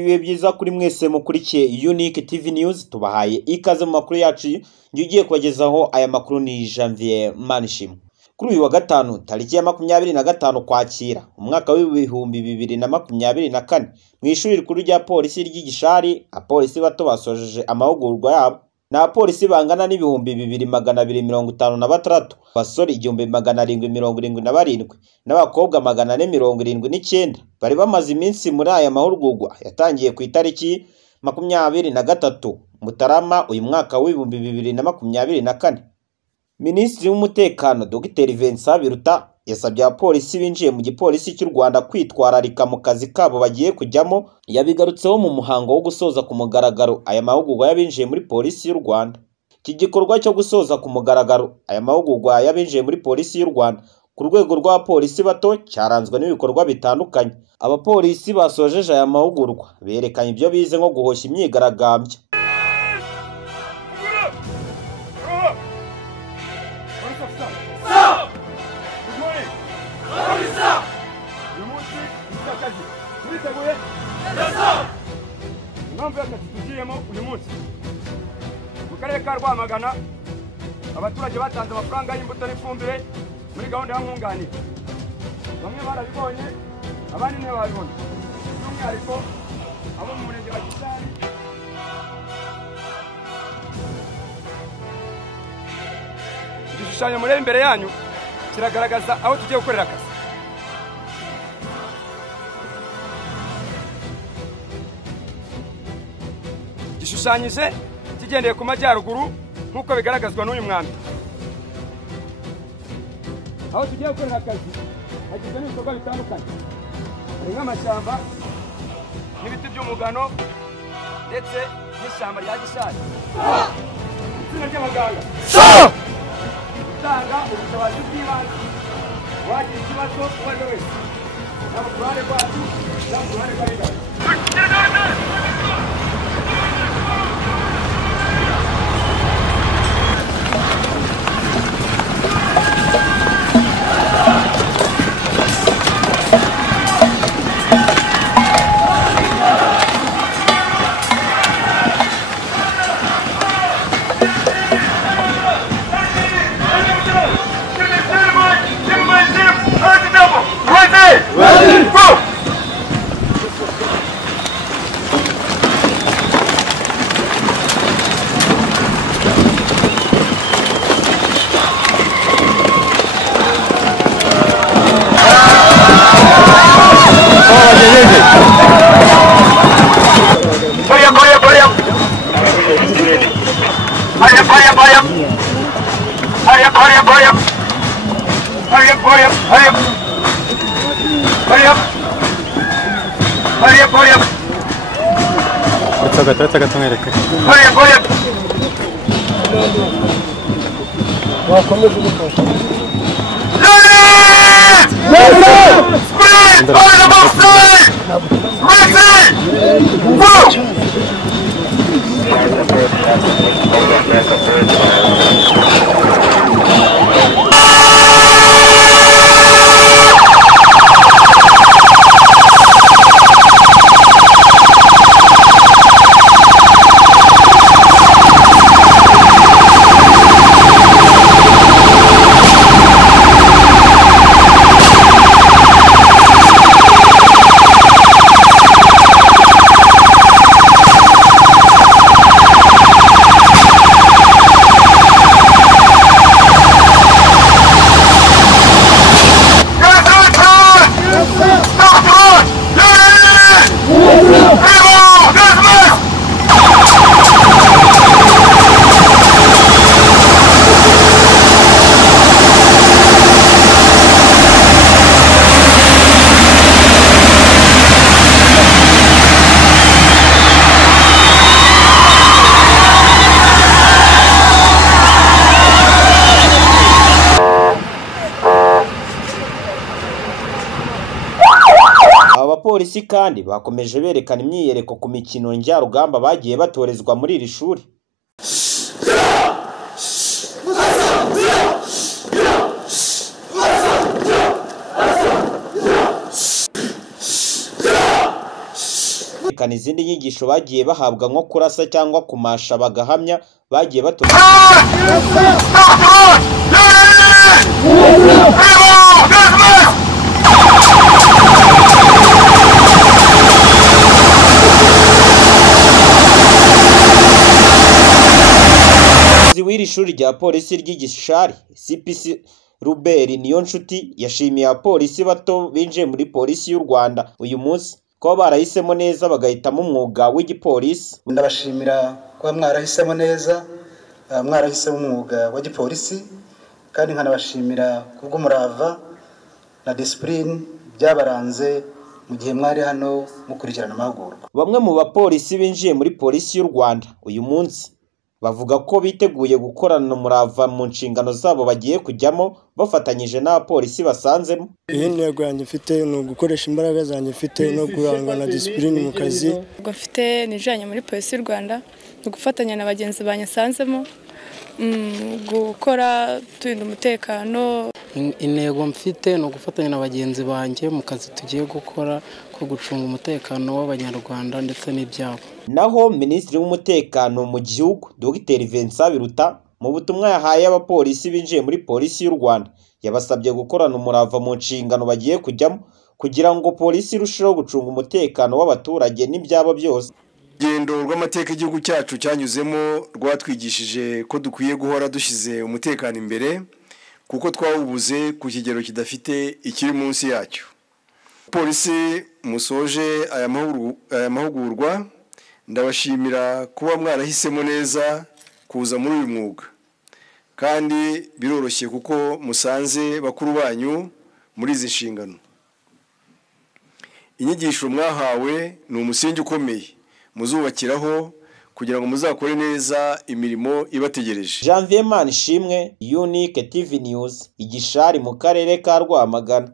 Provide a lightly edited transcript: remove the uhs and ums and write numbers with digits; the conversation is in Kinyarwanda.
Ibihe byiza kuri mwese mukurikiye Unique TV News, tubahaye ikaze mu makuru yacu. Ngiye kubagezaho aya makuru ni Janvier Manishimwe. Kuri uyu wa gatanu tariki ya 25 Kwakira umwaka w'ibihumbi 2024 mu ishuri rikuru rya polisi ry'Igishari, apolisi bato basojeje amahugurwa yabo. Na polisi bangana n'ibihumbi 2256, basore 1777 n'abakobwa 479 bari bamaze iminsi muri aya mahugurwa yatangiye ku itariki 23 Mutarama uyu mwaka w'ibihumbi 2024. Minisitiri w'umutekano Dr Vincent Biruta yasabye abapolisi binjiye mu gipolisi cy'u Rwanda kwitwararika mu kazi kabo bagiye kujyamo. Yabigarutseho mu muhango wo gusoza ku mugaragaro aya mahugurwa y'abinjiye muri polisi y'u Rwanda. Iki gikorwa cyo gusoza ku mugaragaro aya mahugurwa y'abinjiye muri polisi y'u Rwanda ku rwego rw'abapolisi bato cyaranzwe n'ibikorwa bitandukanye. Abapolisi basojeje aya mahugurwa berekanye ibyo bize nko guhoshya imyigaragambyo. Impamvu y'akazi tugiyemo uyu munsi mu karere ka Rwamagana, abaturage batanze amafaranga y'imbuto n'ifumbire muri gahunda ya nkunganire. Bamwe barabibonye, abandi ntibabibona, by'umwihariko abo mu murenge wa Gishari. Igishushanyo mureba imbere yanyu kiragaragaza aho tugiye gukorera akazi. Gishushanyije kigendeye ku majyaruguru nk'uko bigaragazwa n'uyu mwambi. Aho tugiye gukorera akazi hagizwe n'ibikorwa bitandukanye, hari nk'amashyamba n'ibiti by'umugano ndetse n'ishyamba rya Gishari. Itsinda ry'abaganga gutanga ubutabazi bw'ibanze wagira ikibazo uwo ari we wese, yaba ku ruhande rwacu cyangwa ku ruhande rw'abigana. Abapolisi kandi bakomeje berekana imyiyereko ku mikino njyarugamba bagiye batorezwa muri iri shuri. berekana izindi nyigisho bagiye bahabwa nko kurasa cyangwa kumasha bagahamya bagiye batumva w'iri shuri rya polisi ry'Igishari CPC Ruberi Niyonshuti yashimiye abapolisi bato binjiye muri polisi y'u Rwanda uyu munsi ko barahisemo neza bagahitamo umwuga w'igipolisi. Ndabashimira ko mwarahisemo neza, mwarahisemo umwuga wa gipolisi, kandi nkanabashimira kubw'umurava na discipline byabaranze mu gihe mwari hano mukurikirana amahugurwa. Bamwe mu bapolisi binjiye muri polisi y'u Rwanda uyu munsi bavuga ko biteguye gukorana umurava mu nshingano zabo bagiye kujyamo bafatanyije n'abapolisi basanzemo. Iyi ntego yanjye mfite ni ugukoresha imbaraga zanjye mfite no guhangana discipline mu kazi. Ubwo mfite nijanye muri polisi y'u Rwanda no gufatanya na bagenzi banjye sanzemo gukora turinda umutekano. Intego mfite no gufatanya na bagenzi banjye mu kazi tugiye gukora ko gucunga umutekano w'abanyarwanda ndetse n'ibyabo. Naho Minisitiri w'umutekano mu gihugu Dr Vincent Biruta mu butumwa yahaye abapolisi binjiye muri polisi y'u Rwanda yabasabye gukorana umurava mu nshingano bagiye kujyamo kugira ngo polisi irusheho gucunga umutekano w'abaturage n'ibyabo byose. Gendo rw'amateka igihugu cyacu cyanyuzemo rwatwigishije ko dukwiye guhora dushyize umutekano imbere kuko twawubuze ku kigero kidafite ikiri munsi yacyo. Polisi musoje aya mahugurwa ndabashimira kuba mwarahisemo neza kuza muri uyu mwuga, kandi biroroshye kuko musanze bakuru banyu muri izi nshingano. Inyigisho mwahawe ni umusingi ukomeye muzubakiraho kugira ngo muzakore neza imirimo ibategereje. Janvier Manishimwe, Unique TV News, Igishari mu karere ka Rwamagana.